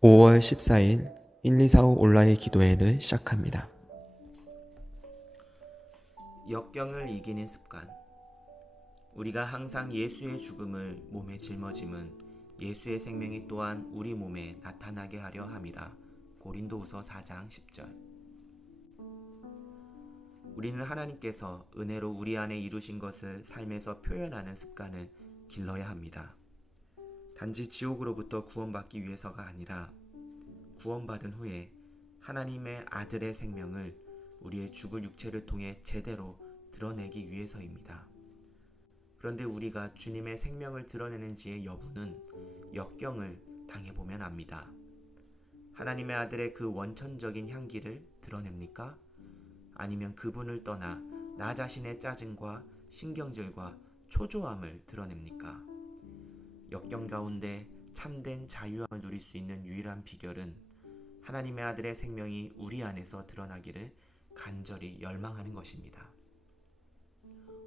5월 14일 1245 온라인 기도회를 시작합니다. 역경을 이기는 습관. 우리가 항상 예수의 죽음을 몸에 짊어짐은 예수의 생명이 또한 우리 몸에 나타나게 하려 함이라. 고린도후서 4장 10절. 우리는 하나님께서 은혜로 우리 안에 이루신 것을 삶에서 표현하는 습관을 길러야 합니다. 단지 지옥으로부터 구원받기 위해서가 아니라 구원받은 후에 하나님의 아들의 생명을 우리의 죽을 육체를 통해 제대로 드러내기 위해서입니다. 그런데 우리가 주님의 생명을 드러내는지의 여부는 역경을 당해보면 압니다. 하나님의 아들의 그 원천적인 향기를 드러냅니까? 아니면 그분을 떠나 나 자신의 짜증과 신경질과 초조함을 드러냅니까? 역경 가운데 참된 자유함을 누릴 수 있는 유일한 비결은 하나님의 아들의 생명이 우리 안에서 드러나기를 간절히 열망하는 것입니다.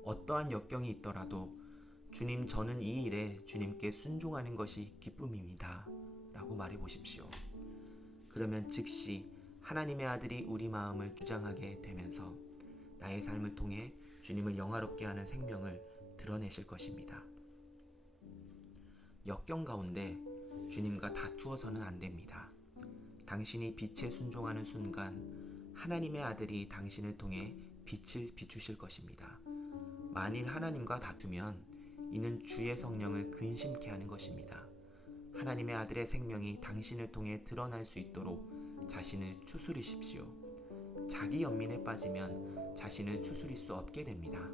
어떠한 역경이 있더라도 주님, 저는 이 일에 주님께 순종하는 것이 기쁨입니다 라고 말해 보십시오. 그러면 즉시 하나님의 아들이 우리 마음을 주장하게 되면서 나의 삶을 통해 주님을 영화롭게 하는 생명을 드러내실 것입니다. 역경 가운데 주님과 다투어서는 안 됩니다. 당신이 빛에 순종하는 순간 하나님의 아들이 당신을 통해 빛을 비추실 것입니다. 만일 하나님과 다투면 이는 주의 성령을 근심케 하는 것입니다. 하나님의 아들의 생명이 당신을 통해 드러날 수 있도록 자신을 추스리십시오. 자기 연민에 빠지면 자신을 추스릴 수 없게 됩니다.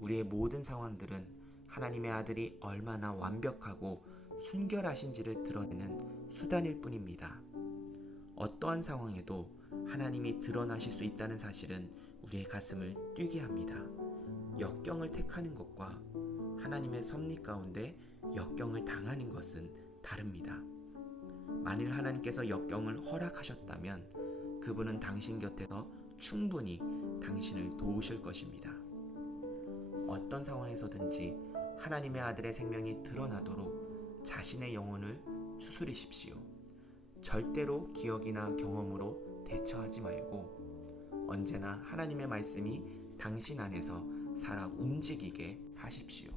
우리의 모든 상황들은 하나님의 아들이 얼마나 완벽하고 순결하신지를 드러내는 수단일 뿐입니다. 어떠한 상황에도 하나님이 드러나실 수 있다는 사실은 우리의 가슴을 뛰게 합니다. 역경을 택하는 것과 하나님의 섭리 가운데 역경을 당하는 것은 다릅니다. 만일 하나님께서 역경을 허락하셨다면 그분은 당신 곁에서 충분히 당신을 도우실 것입니다. 어떤 상황에서든지 하나님의 아들의 생명이 드러나도록 자신의 영혼을 추스리십시오. 절대로 기억이나 경험으로 대처하지 말고 언제나 하나님의 말씀이 당신 안에서 살아 움직이게 하십시오.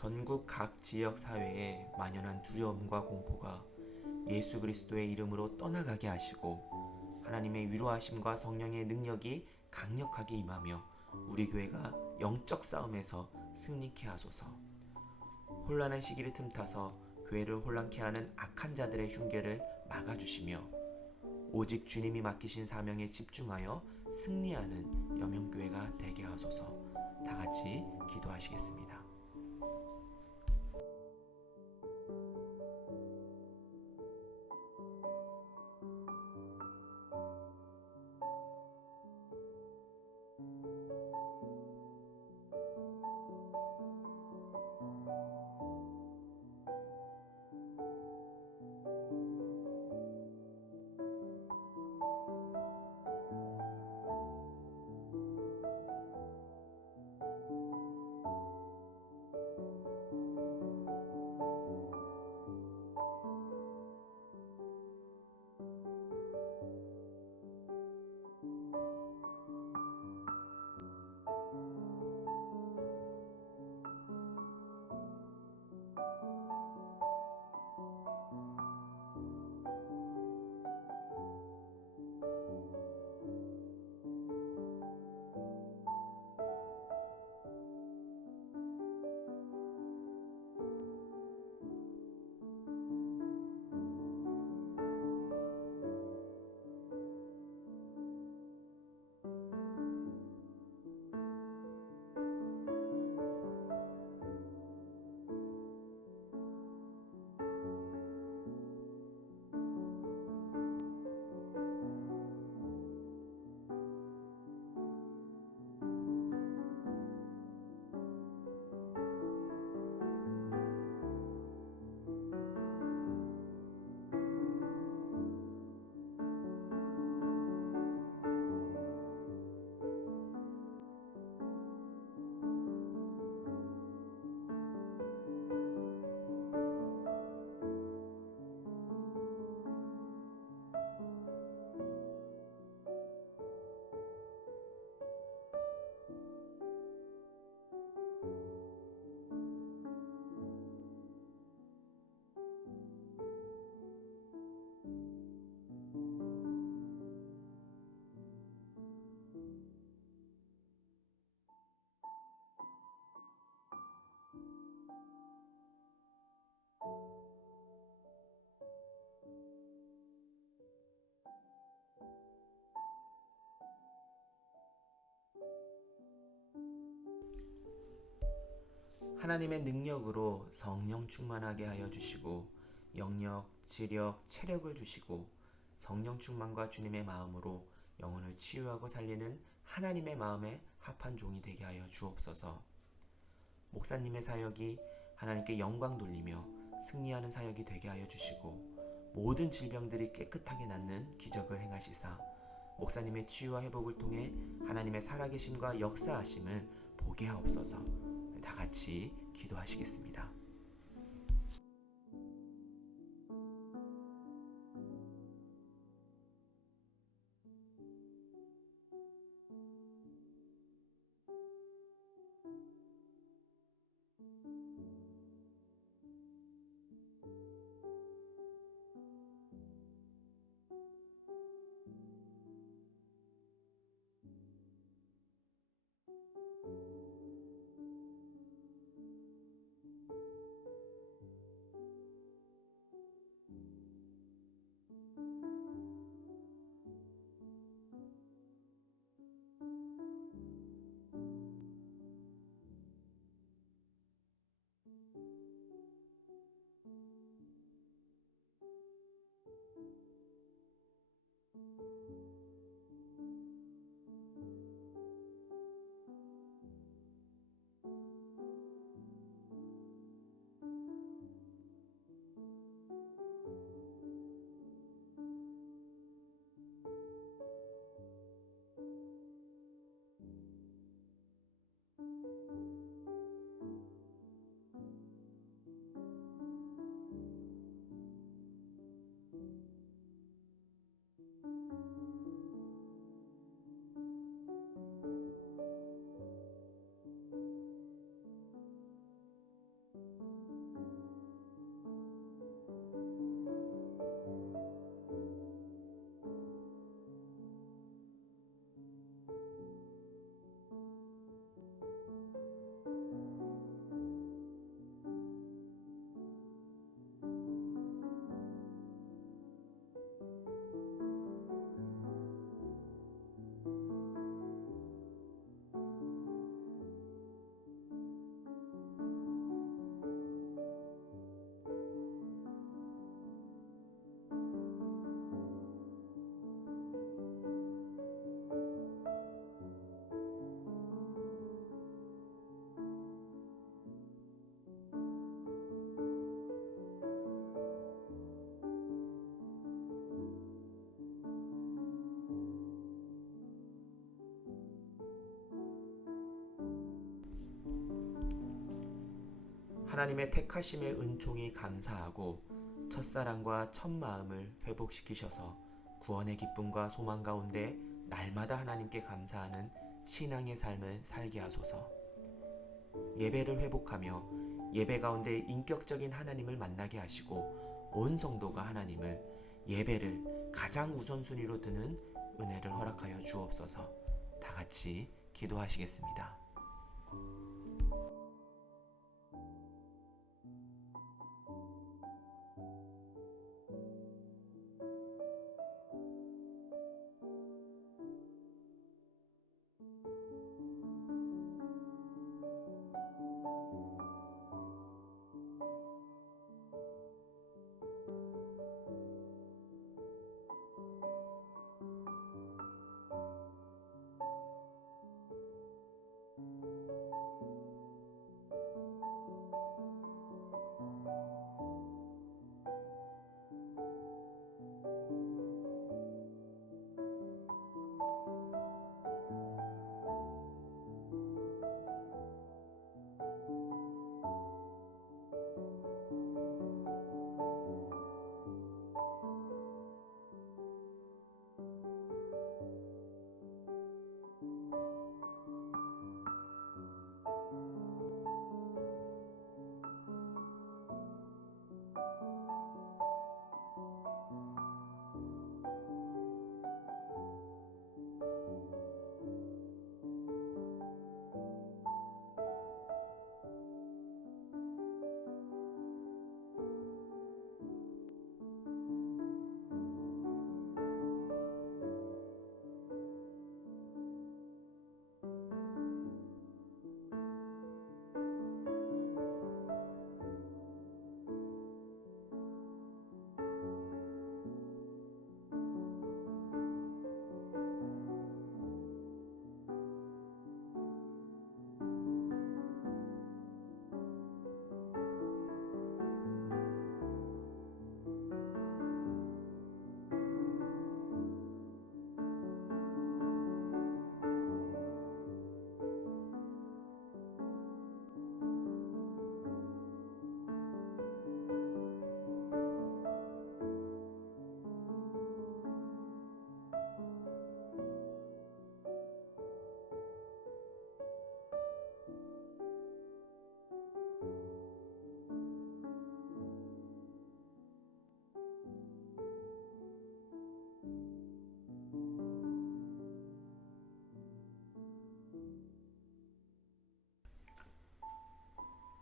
전국 각 지역 사회에 만연한 두려움과 공포가 예수 그리스도의 이름으로 떠나가게 하시고 하나님의 위로하심과 성령의 능력이 강력하게 임하며 우리 교회가 영적 싸움에서 승리케 하소서. 혼란한 시기를 틈타서 교회를 혼란케 하는 악한 자들의 흉계를 막아주시며 오직 주님이 맡기신 사명에 집중하여 승리하는 여명교회가 되게 하소서. 다 같이 기도하시겠습니다. 하나님의 능력으로 성령 충만하게 하여 주시고 영력, 지력, 체력을 주시고 성령 충만과 주님의 마음으로 영혼을 치유하고 살리는 하나님의 마음에 합한 종이 되게 하여 주옵소서. 목사님의 사역이 하나님께 영광 돌리며 승리하는 사역이 되게 하여 주시고 모든 질병들이 깨끗하게 낫는 기적을 행하시사 목사님의 치유와 회복을 통해 하나님의 살아계심과 역사하심을 보게 하옵소서. 다 같이 기도하시겠습니다. 하나님의 택하심의 은총이 감사하고 첫사랑과 첫마음을 회복시키셔서 구원의 기쁨과 소망 가운데 날마다 하나님께 감사하는 신앙의 삶을 살게 하소서. 예배를 회복하며 예배 가운데 인격적인 하나님을 만나게 하시고 온 성도가 하나님을 예배를 가장 우선순위로 두는 은혜를 허락하여 주옵소서. 다 같이 기도하시겠습니다.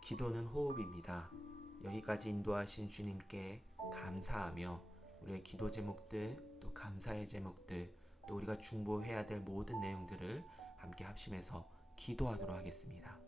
기도는 호흡입니다. 여기까지 인도하신 주님께 감사하며 우리의 기도 제목들, 또 감사의 제목들, 또 우리가 중보해야 될 모든 내용들을 함께 합심해서 기도하도록 하겠습니다.